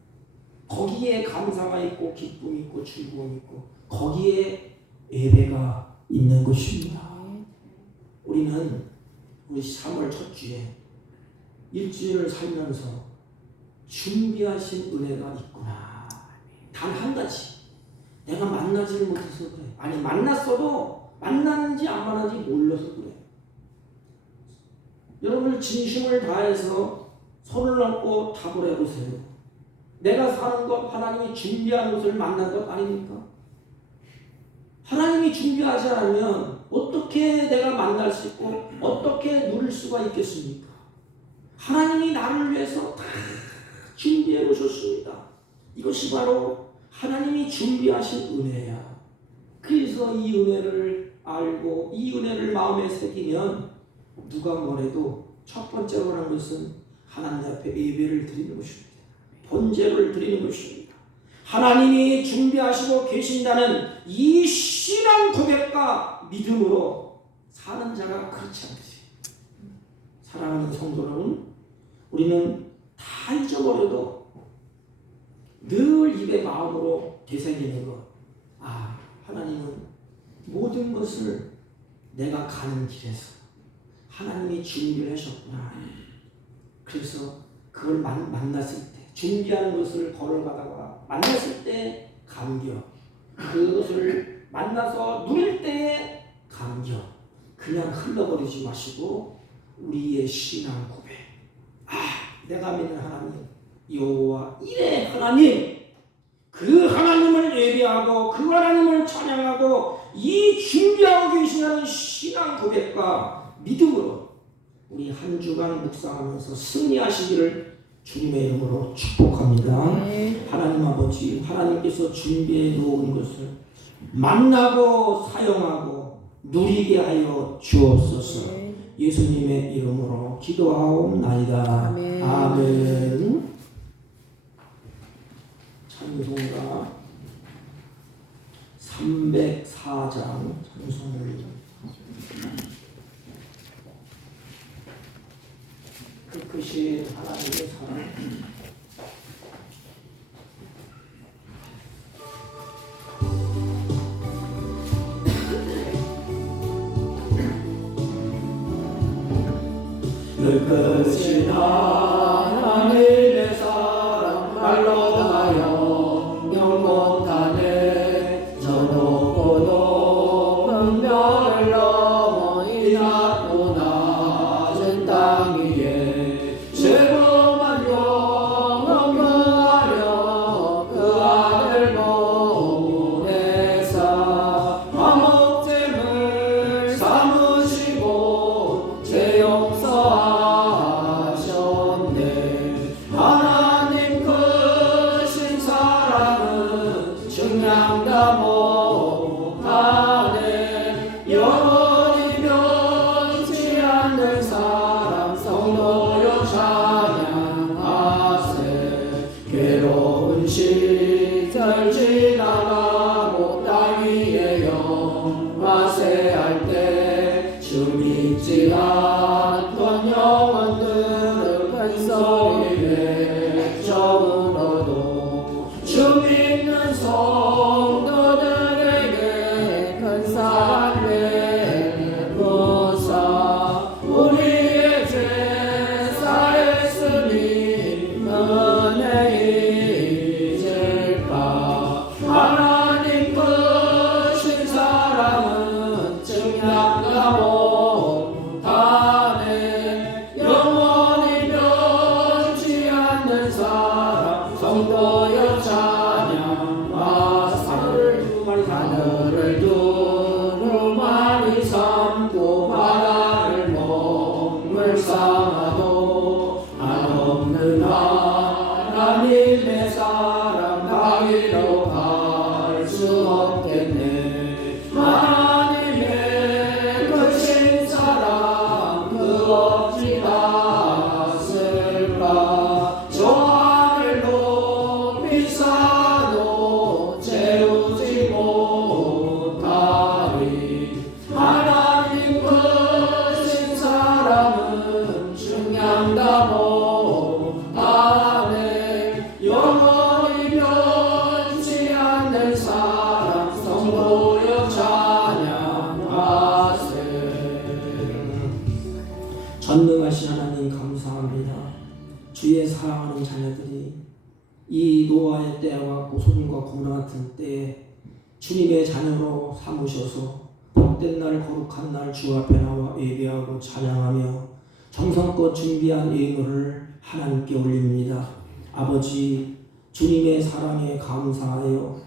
거기에 감사가 있고 기쁨이 있고 즐거움이 있고 거기에 예배가 있는 것입니다. 우리는 우리 3월 첫 주에 일주일을 살면서 준비하신 은혜가 있구나. 단 한 가지 내가 만나지를 못해서 그래. 아니 만났어도 만났는지 안 만났는지 몰라서 그래. 여러분 진심을 다해서 손을 얹고 답을 해보세요. 내가 사는 것 하나님이 준비한 것을 만난 것 아닙니까? 하나님이 준비하지 않으면 어떻게 내가 만날 수 있고 어떻게 누릴 수가 있겠습니까? 하나님이 나를 위해서 다 준비해 놓으셨습니다. 이것이 바로 하나님이 준비하신 은혜야. 그래서 이 은혜를 알고 이 은혜를 마음에 새기면 누가 뭐래도 첫 번째로 하는 것은 하나님 앞에 예배를 드리는 것입니다. 번제를 드리는 것입니다. 하나님이 준비하시고 계신다는 이 신앙 고백과 믿음으로 사는 자가 그렇지 않으세요. 사랑하는 성도 여러분, 우리는 다 잊어버려도 늘 입의 마음으로 되새기는 것. 하나님은 모든 것을 내가 가는 길에서 하나님이 준비를 하셨구나. 그래서 그걸 만났을 때 준비하는 것을 걸어가다가 만났을 때 감격 그것을 만나서 누릴 때의 감격 그냥 흘러버리지 마시고 우리의 신앙 고백 내가 믿는 하나님 여호와 이레 하나님 그 하나님을 예배하고 그 하나님을 찬양하고 이 준비하고 계시는 신앙 고백과 믿음으로 우리 한 주간 묵상하면서 승리하시기를 주님의 이름으로 축복합니다. 하나님 아버지 하나님께서 준비해 놓은 것을 만나고 사용하고 누리게 하여 주옵소서. 예수님의 이름으로 기도하옵나이다. 아멘. 찬송가 하나님의 사랑. 끝이 하나님의 사랑 말로 다하여 영원하네. 저 높고 높은 별을 넘어 이 낮고 낮은 땅 위에 죄범한 영혼 구하려 그 아들 보내사 화목제물 삼으시고 죄 용서하셨네. 하나님 크신 사랑은 증량다 못하네. 영원히 변치 않는 사랑 성도여 찬양하세. 괴로운 시절 지나가고 땅 위에 영화세할 때 주 믿지 않던 영혼들을 큰 소리 외쳐불어도 주 믿는 성도들에게 큰 사랑 베푸사. 우리의 죄 사했으니 은혜 잊을까. 하나님 크신 사랑은 증량다 못하네. 영원히 변치 않는 사랑 성도여 찬양하세. 하늘을 두루마리 삼고 바다를 먹물 삼아도 한없는 하나님의 사랑 가위로 갈 수 없겠네. 하나님의 크신 사랑 그 어찌 닿았을까. 저 하늘 높이 쌓아도 채우지 못하리. 하나님 크신 사랑은 증량다 못하네. 영원히 변치 않는 사랑 성도여 찬양하세. 전능하신 하나님 감사합니다. 주의 사랑하는 자녀들이 이 노아의 때와 고소림과 고난 같은 때에 주님의 자녀로 삼으셔서 복된 날 거룩한 날 주 앞에 나와 예배하고 찬양하며 정성껏 준비한 예물을 하나님께 올립니다. 아버지, 주님의 사랑에 감사하여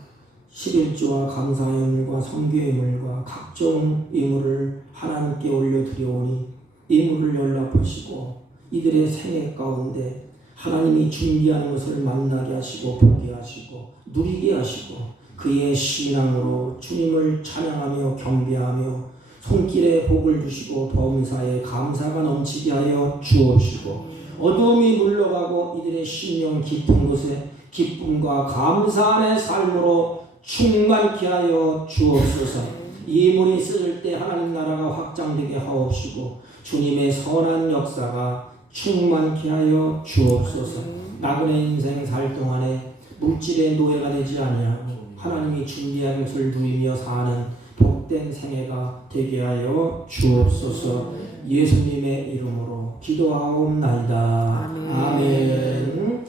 11조와 감사의 예물과 선교의 예물과 각종 예물을 하나님께 올려드려오니 예물을 연락하시고 이들의 생애 가운데 하나님이 준비하는 것을 만나게 하시고 보게 하시고 누리게 하시고 그의 신앙으로 주님을 찬양하며 경배하며 손길에 복을 주시고 범사에 감사가 넘치게 하여 주옵시고 어두움이 물러가고 이들의 심령 깊은 곳에 기쁨과 감사 안의 삶으로 충만케 하여 주옵소서. 이 예물이 쓰일 때 하나님 나라가 확장되게 하옵시고 주님의 선한 역사가 충만케 하여 주옵소서. 나그네 인생 살 동안에 물질의 노예가 되지 아니하고 하나님이 준비한 것을 누리며 사는 복된 생애가 되게 하여 주옵소서. 예수님의 이름으로 기도하옵나이다. 아멘.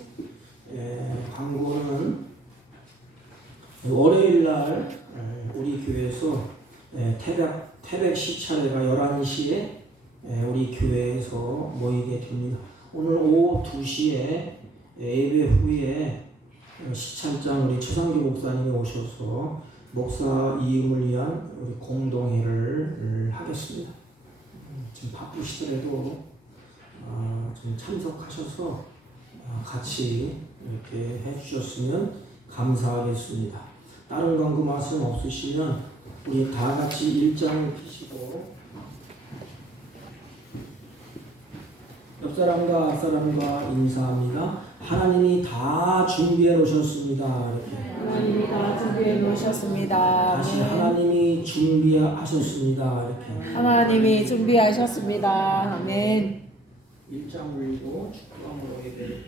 광고는 월요일날 우리 교회에서 태백 시차례가 11시에 우리 교회에서 모이게 됩니다. 오늘 오후 2시에 예배 후에 시찬장 우리 최상규 목사님이 오셔서 목사 이음을 위한 우리 공동회를 하겠습니다. 지금 바쁘시더라도 좀 참석하셔서 같이 이렇게 해주셨으면 감사하겠습니다. 다른 광고 말씀 없으시면 우리 다 같이 일장을 피시고 옆 사람과 앞 사람과 인사합니다. 하나님이 다 준비해 놓으셨습니다. 이렇게. 하나님이 다 준비해 놓으셨습니다. 다시 네. 하나님이 준비하셨습니다. 이렇게. 하나님이 준비하셨습니다. 아멘. 일장 올리고 축구함으로 예배를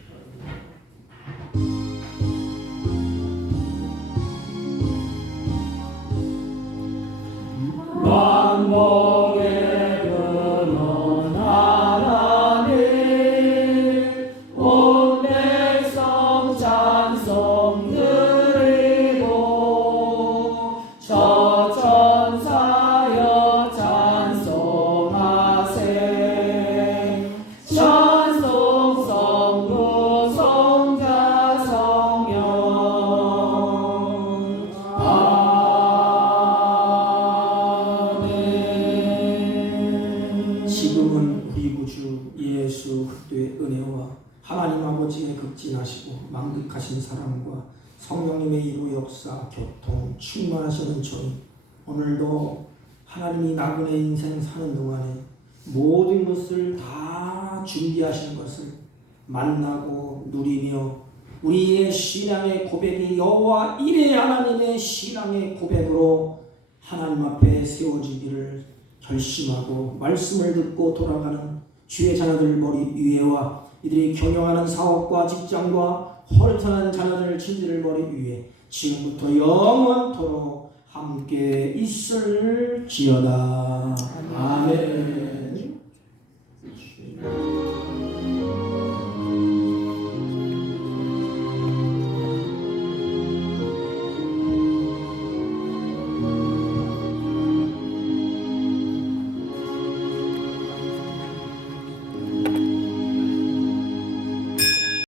만복의 근원 하나님 온 백성 찬송 드리고 저 천사여 찬송하세 찬송 성부 성자 성령 지금은 우리 구주 예수 그리스도의 은혜와 하나님 아버지의 극진하시고 만극하신 사랑과 성령님의 이루 역사 교통 충만하시는 저희 오늘도 하나님이 나그네 인생 사는 동안에 모든 것을 다 준비하신 것을 만나고 누리며 우리의 신앙의 고백이 여호와 이레 하나님의 신앙의 고백으로 하나님 앞에 세워지기를 결심하고 말씀을 듣고 돌아가는 주의 자녀들 머리 위에와 이들이 경영하는 사업과 직장과 홀턴한 자녀들 친지들 머리 위에 지금부터 영원토록 함께 있을지어다. 아멘.